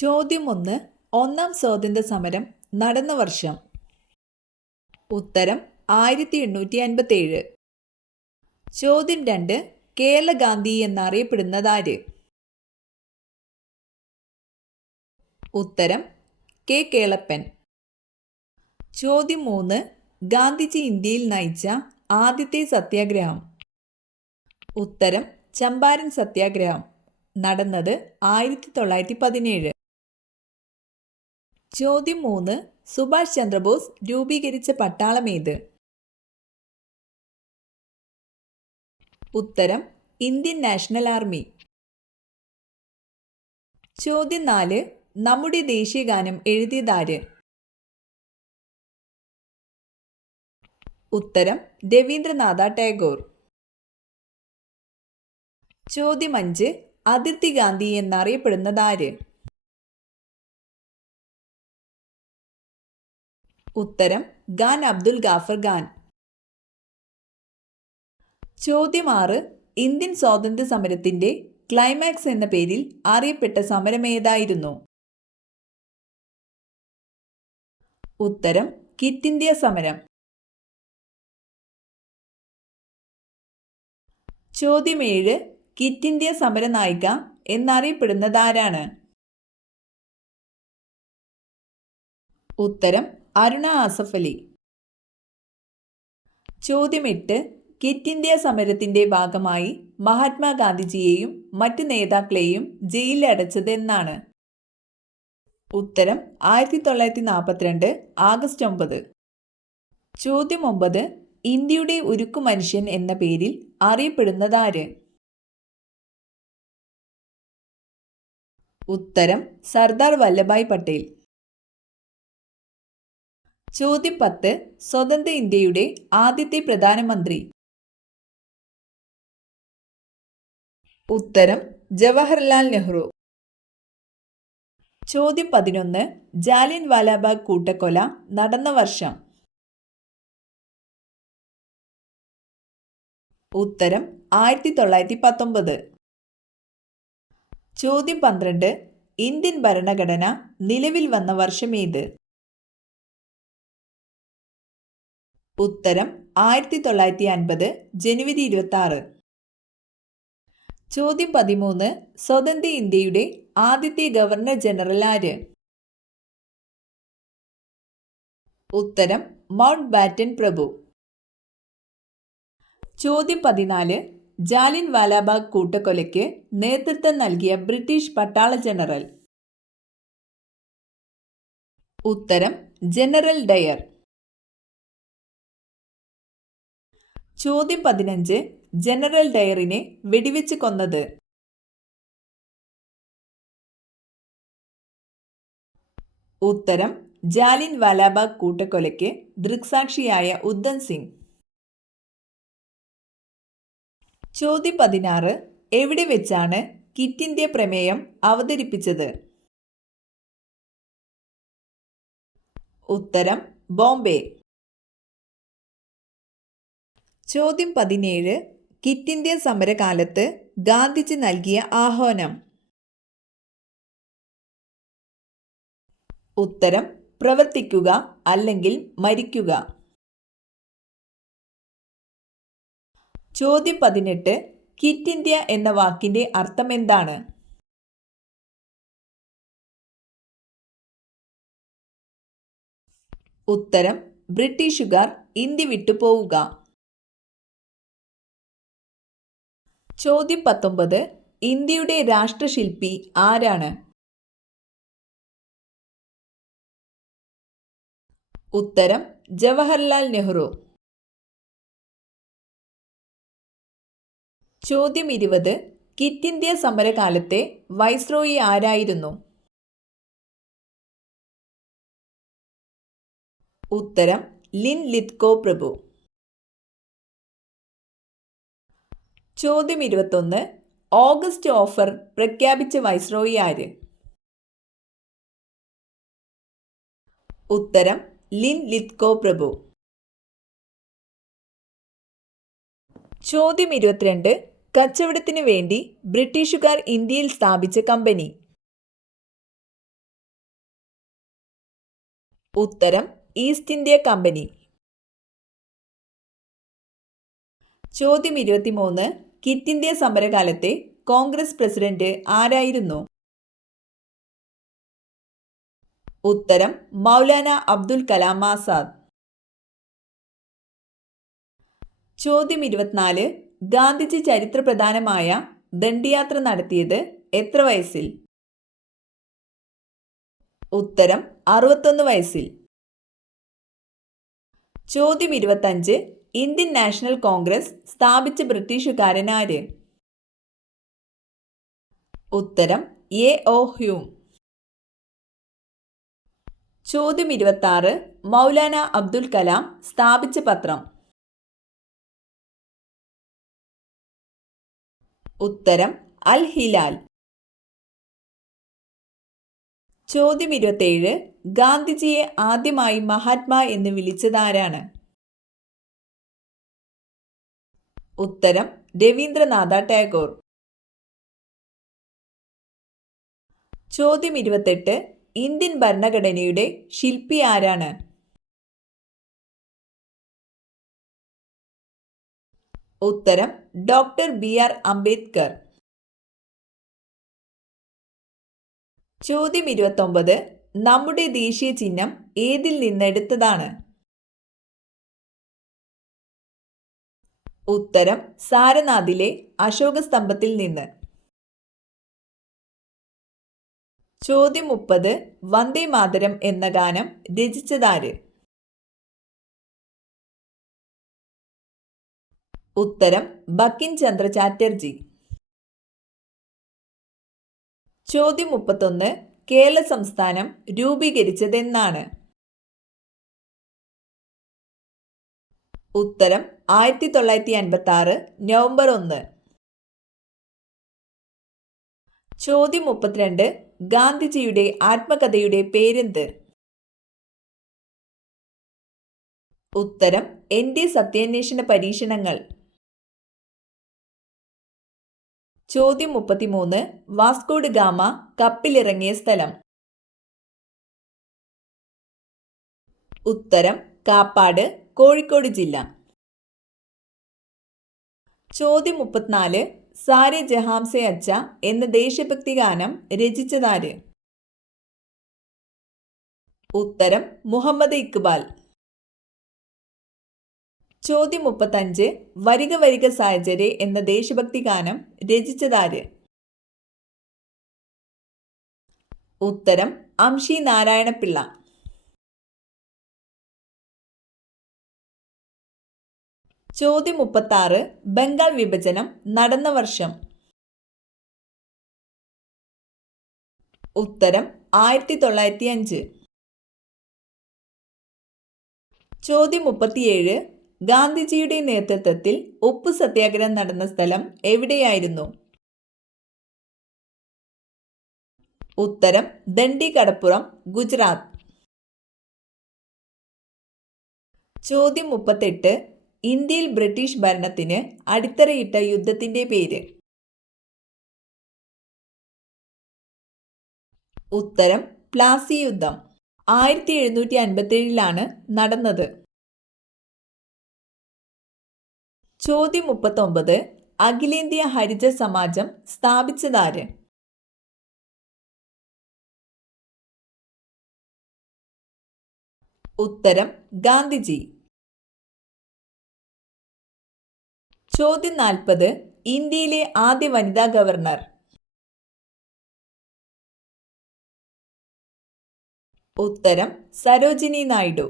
ചോദ്യം 1. ഒന്നാം സ്വാതന്ത്ര്യ സമരം നടന്ന വർഷം. ഉത്തരം 1857. ചോദ്യം 2. കേരള ഗാന്ധി എന്നറിയപ്പെടുന്നതാര്? ഉത്തരം കെ. കേളപ്പൻ. ചോദ്യം 3. ഗാന്ധിജി ഇന്ത്യയിൽ നയിച്ച ആദ്യത്തെ സത്യാഗ്രഹം. ഉത്തരം ചമ്പാരൻ സത്യാഗ്രഹം. നടന്നത് 1917. ചോദ്യം 3. സുഭാഷ് ചന്ദ്രബോസ് രൂപീകരിച്ച പട്ടാളമേത്? ഉത്തരം ഇന്ത്യൻ നാഷണൽ ആർമി. ചോദ്യം 4. നമ്മുടെ ദേശീയഗാനം എഴുതിയതാര്? ഉത്തരം രവീന്ദ്രനാഥ ടാഗോർ. ചോദ്യം 5. അതിർത്തി ഗാന്ധി എന്നറിയപ്പെടുന്നതാര്? ഉത്തരം ഖാൻ അബ്ദുൽ ഗാഫർ ഖാൻ. ചോദ്യം 6. ഇന്ത്യൻ സ്വാതന്ത്ര്യ സമരത്തിന്റെ ക്ലൈമാക്സ് എന്ന പേരിൽ അറിയപ്പെട്ട സമരമേതായിരുന്നു? ഉത്തരം ക്വിറ്റ് ഇന്ത്യ സമരം. ചോദ്യം 7. ക്വിറ്റ് ഇന്ത്യ സമരനായിക എന്നറിയപ്പെടുന്നതാരാണ്? ഉത്തരം അരുണ ആസഫ് അലി. ചോദ്യം 8. ക്വിറ്റ് ഇന്ത്യ സമരത്തിന്റെ ഭാഗമായി മഹാത്മാഗാന്ധിജിയെയും മറ്റ് നേതാക്കളെയും ജയിലിലടച്ചത് എന്നാണ്? ഉത്തരം 1942 ആഗസ്റ്റ് 9. ചോദ്യം 9. ഇന്ത്യയുടെ ഉരുക്കു മനുഷ്യൻ എന്ന പേരിൽ അറിയപ്പെടുന്നതാര്? ഉത്തരം സർദാർ വല്ലഭായ് പട്ടേൽ. ചോദ്യം 10. സ്വതന്ത്ര ഇന്ത്യയുടെ ആദ്യത്തെ പ്രധാനമന്ത്രി. ഉത്തരം ജവഹർലാൽ നെഹ്റു. ചോദ്യം 11. ജാലിയൻ വാലാബാഗ് കൂട്ടക്കൊല നടന്ന വർഷം. ഉത്തരം 1919. ചോദ്യം 12. ഇന്ത്യൻ ഭരണഘടന നിലവിൽ വന്ന വർഷമേത്? ഉത്തരം 1950 ജനുവരി 26. ചോദ്യം 13. സ്വതന്ത്ര ഇന്ത്യയുടെ ആദ്യത്തെ ഗവർണർ ജനറൽ ആര്? ഉത്തരം മൗണ്ട് ബാറ്റൻ പ്രഭു. ചോദ്യം 14. ജാലിയൻ വാലാബാഗ് കൂട്ടക്കൊലയ്ക്ക് നേതൃത്വം നൽകിയ ബ്രിട്ടീഷ് പട്ടാള ജനറൽ. ഉത്തരം ജനറൽ ഡയർ. ചോദ്യം 15. ജനറൽ ഡയറിനെ വെടിവെച്ച് കൊന്നത്? ഉത്തരം ജാലിയൻ വാലാബാഗ് കൂട്ടക്കൊലയ്ക്ക് ദൃക്സാക്ഷിയായ ഉദ്ധം സിംഗ്. ചോദ്യം 16. എവിടെ വെച്ചാണ് ക്വിറ്റ് ഇന്ത്യ പ്രമേയം അവതരിപ്പിച്ചത്? ഉത്തരം ബോംബെ. ചോദ്യം 17. ക്വിറ്റ് ഇന്ത്യ സമരകാലത്ത് ഗാന്ധിജി നൽകിയ ആഹ്വാനം. ഉത്തരം പ്രവർത്തിക്കുക അല്ലെങ്കിൽ മരിക്കുക. ചോദ്യം 18. ക്വിറ്റ് ഇന്ത്യ എന്ന വാക്കിന്റെ അർത്ഥമെന്താണ്? ഉത്തരം ബ്രിട്ടീഷുകാർ ഇന്ത്യ വിട്ടുപോവുക. ചോദ്യം 19. ഇന്ത്യയുടെ രാഷ്ട്രശില്പി ആരാണ്? ഉത്തരം ജവഹർലാൽ നെഹ്റു. ചോദ്യം 20. ക്വിറ്റ് ഇന്ത്യ സമരകാലത്തെ വൈസ്രോയി ആരായിരുന്നു? ഉത്തരം ലിൻ ലിത്കോ പ്രഭു. ചോദ്യം 21. ഓഗസ്റ്റ് ഓഫർ പ്രഖ്യാപിച്ച വൈസ്രോയി ആര്? ഉത്തരം ലിൻ ലിത്കോ പ്രഭു. ചോദ്യം 22. കച്ചവടത്തിനു വേണ്ടി ബ്രിട്ടീഷുകാർ ഇന്ത്യയിൽ സ്ഥാപിച്ച കമ്പനി. ഉത്തരം ഈസ്റ്റ് ഇന്ത്യ കമ്പനി. ചോദ്യം 23. ക്വിറ്റ് ഇന്ത്യ സമരകാലത്തെ കോൺഗ്രസ് പ്രസിഡന്റ് ആരായിരുന്നു? ഉത്തരം മൗലാന അബ്ദുൽ കലാം ആസാദ്. ചോദ്യം 24. ഗാന്ധിജി ചരിത്രപ്രധാനമായ ദണ്ഡിയാത്ര നടത്തിയത് എത്ര വയസ്സിൽ? ഉത്തരം 61 വയസ്സിൽ. ചോദ്യം 25. ഇന്ത്യൻ നാഷണൽ കോൺഗ്രസ് സ്ഥാപിച്ച ബ്രിട്ടീഷുകാരൻ ആര്? ഉത്തരം എ.ഒ. ഹ്യൂം. ചോദ്യം 26. മൗലാന അബ്ദുൽ കലാം സ്ഥാപിച്ച പത്രം? ഉത്തരം അൽ ഹിലാൽ. ചോദ്യം 27. ഗാന്ധിജിയെ ആദ്യമായി മഹാത്മാ എന്ന് വിളിച്ചതാരാണ്? ഉത്തരം രവീന്ദ്രനാഥ ടാഗോർ. ചോദ്യം 28. ഇന്ത്യൻ ഭരണഘടനയുടെ ശില്പി ആരാണ്? ഉത്തരം ഡോക്ടർ ബി.ആർ. അംബേദ്കർ. ചോദ്യം 29. നമ്മുടെ ദേശീയ ചിഹ്നം ഏതിൽ നിന്നെടുത്തതാണ്? ഉത്തരം സാരനാഥിലെ അശോക സ്തംഭത്തിൽ നിന്ന്. ചോദ്യം 30. വന്ദേ മാതരം എന്ന ഗാനം രചിച്ചതാര്? ഉത്തരം ബങ്കിം ചന്ദ്ര ചാറ്റർജി. ചോദ്യം 31. കേരള സംസ്ഥാനം രൂപീകരിച്ചതെന്നാണ്? ഉത്തരം 1956 നവംബർ 1. ചോദ്യം 32. ഗാന്ധിജിയുടെ ആത്മകഥയുടെ പേരെന്ത്? ഉത്തരം എൻ്റെ സത്യാന്വേഷണ പരീക്ഷണങ്ങൾ. ചോദ്യം 33. വാസ്കോ ഡ ഗാമ കപ്പലിറങ്ങിയ സ്ഥലം? ഉത്തരം കാപ്പാട്, കോഴിക്കോട് ജില്ല. ചോദ്യം 34. സാരെ ജഹാംസെ അച്ച എന്ന ദേശഭക്തി ഗാനം രചിച്ചതാര്? ഉത്തരം മുഹമ്മദ് ഇക്ബാൽ. ചോദ്യം 35. വരിക വരിക സാഹചര്യ എന്ന ദേശഭക്തി ഗാനം രചിച്ചതാര്? ഉത്തരം അംഷി നാരായണപിള്ള. ചോദ്യം 36. ബംഗാൾ വിഭജനം നടന്ന വർഷം? ഉത്തരം 1905. ചോദ്യം 37. ഗാന്ധിജിയുടെ നേതൃത്വത്തിൽ ഉപ്പു സത്യാഗ്രഹം നടന്ന സ്ഥലം എവിടെയായിരുന്നു? ഉത്തരം ദണ്ഡി കടപ്പുറം, ഗുജറാത്ത്. ചോദ്യം 38. ഇന്ത്യയിൽ ബ്രിട്ടീഷ് ഭരണത്തിന് അടിത്തറയിട്ട യുദ്ധത്തിന്റെ പേര്? ഉത്തരം പ്ലാസി യുദ്ധം. 1757 നടന്നത്. ചോദ്യം 39. അഖിലേന്ത്യാ ഹരിജ സമാജം സ്ഥാപിച്ചതാര്? ഉത്തരം ഗാന്ധിജി. ചോദ്യം 40. ഇന്ത്യയിലെ ആദ്യ വനിതാ ഗവർണർ? ഉത്തരം സരോജിനി നായിഡു.